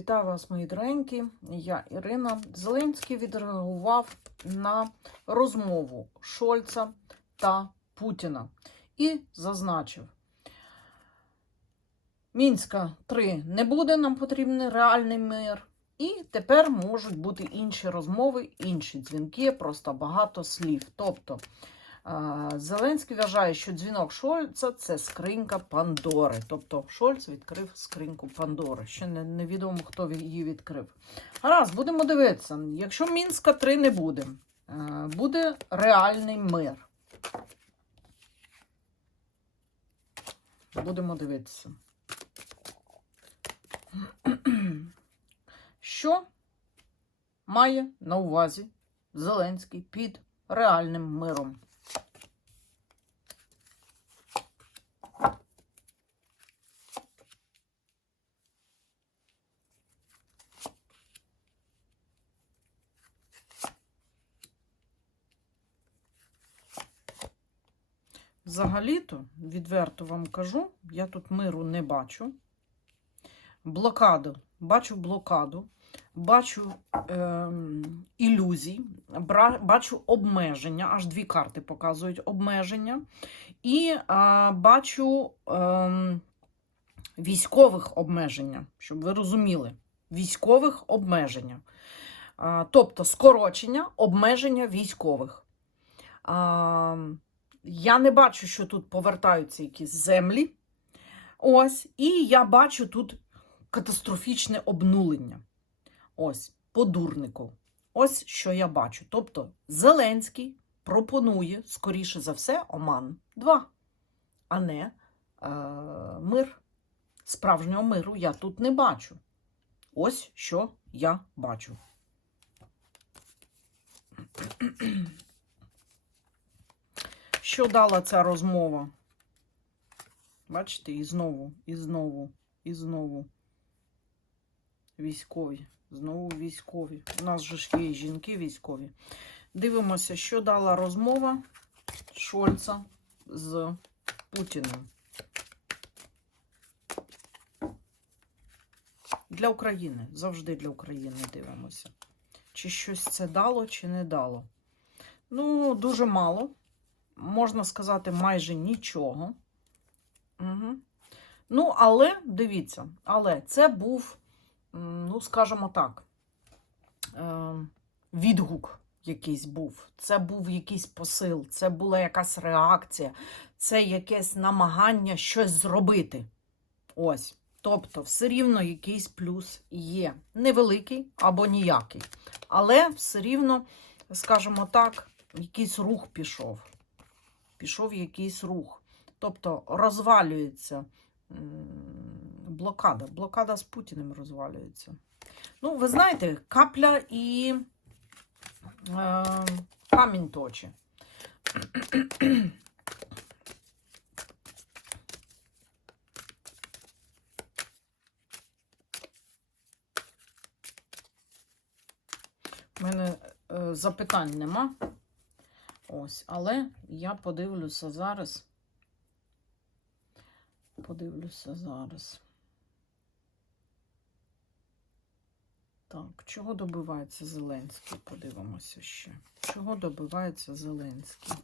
Вітаю вас, мої доренькі. Я Ірина. Зеленський відреагував на розмову Шольца та Путіна і зазначив: Мінська 3 не буде, нам потрібен реальний мир. І тепер можуть бути інші розмови, інші дзвінки, просто багато слів. Тобто Зеленський вважає, що дзвінок Шольца це скринька Пандори. Тобто Шольц відкрив скриньку Пандори. Ще не, невідомо, хто її відкрив. Гаразд, будемо дивитися. Якщо Мінська 3 не буде, е, буде реальний мир. Будемо дивитися. Що має на увазі Зеленський під реальним миром? Взагалі-то, відверто вам кажу, я тут миру не бачу. Блокаду, бачу блокаду, бачу е, ілюзій, бачу обмеження, аж дві карти показують обмеження. І е, бачу е, військових обмеження, щоб ви розуміли, військових обмеження. Тобто скорочення, обмеження військових. Я не бачу, що тут повертаються якісь землі. Ось, і я бачу тут катастрофічне обнулення. Ось, по дурнику. Ось що я бачу. Тобто, Зеленський пропонує, скоріше за все, Оман 2, а не е, мир. Справжнього миру я тут не бачу. Ось що я бачу. Що дала ця розмова? Бачите, і знову, і знову, і знову. Військові. Знову військові. У нас же ж є і жінки військові. Дивимося, що дала розмова Шольца з Путіним. Для України. Завжди для України дивимося. Чи щось це дало, чи не дало. Ну, дуже мало. Можна сказати, майже нічого. Угу. Ну, але дивіться, але це був, ну, скажімо так, е, відгук якийсь був. Це був якийсь посил, це була якась реакція, це якесь намагання щось зробити. Ось. Тобто, все рівно якийсь плюс є. Невеликий або ніякий. Але все рівно, скажімо так, якийсь рух пішов. Пішов якийсь рух. Тобто розвалюється блокада. Блокада з Путіним розвалюється. Ну, ви знаєте, капля і е, камінь точі. У мене е, запитань нема. Ось, але я подивлюся зараз. Подивлюся зараз. Так, чого добивається Зеленський? Подивимося ще. Чого добивається Зеленський?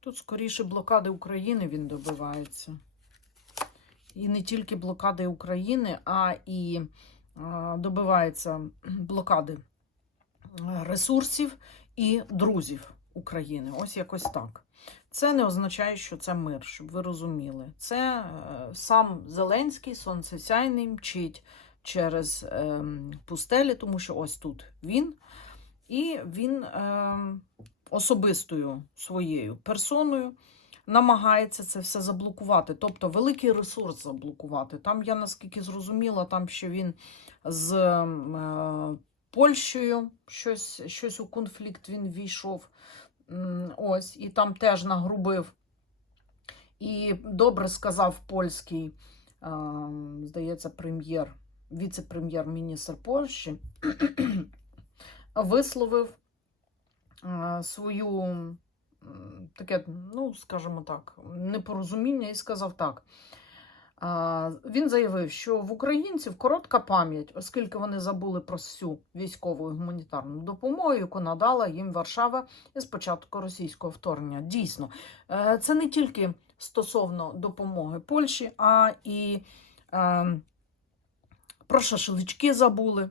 Тут скоріше блокади України він добивається. І не тільки блокади України, а і добивається блокади ресурсів і друзів України. Ось якось так. Це не означає, що це мир, щоб ви розуміли. Це е, сам Зеленський, сонцесяйний, мчить через е, пустелі, тому що ось тут він. І він е, особистою своєю персоною намагається це все заблокувати. Тобто великий ресурс заблокувати. Там, я наскільки зрозуміла, там ще він з е, Польщею щось, щось у конфлікт він війшов. Ось, і там теж нагрубив. І добре сказав польський, здається, прем'єр, віце-прем'єр-міністр Польщі, висловив свою таке, ну, скажімо так, непорозуміння і сказав так. Він заявив, що в українців коротка пам'ять, оскільки вони забули про всю військову і гуманітарну допомогу, яку надала їм Варшава із початку російського вторгнення. Дійсно, е, це не тільки стосовно допомоги Польщі, а і е, про шашлички забули.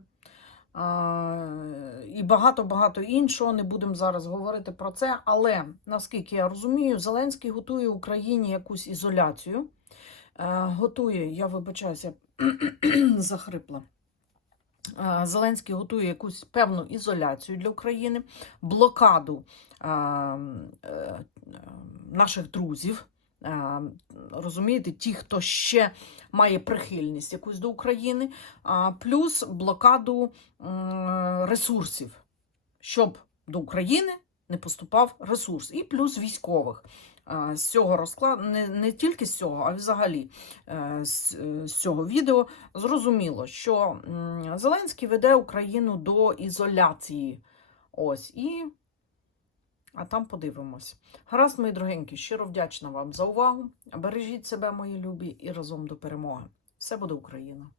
І багато-багато іншого. Не будемо зараз говорити про це. Але наскільки я розумію, Зеленський готує Україні якусь ізоляцію. Е, Готує, я вибачаюся, захрипла. Е, Зеленський готує якусь певну ізоляцію для України, блокаду е, наших друзів. Розумієте, ті, хто ще має прихильність якусь до України, плюс блокаду ресурсів, щоб до України не поступав ресурс, і плюс військових. А, З цього розкладу, не, не тільки з цього, а взагалі е, з, е, з цього відео зрозуміло, що Зеленський веде Україну до ізоляції. Ось і. А там подивимось. Гаразд, мої дорогенькі, щиро вдячна вам за увагу. Бережіть себе, мої любі, і разом до перемоги. Все буде Україна!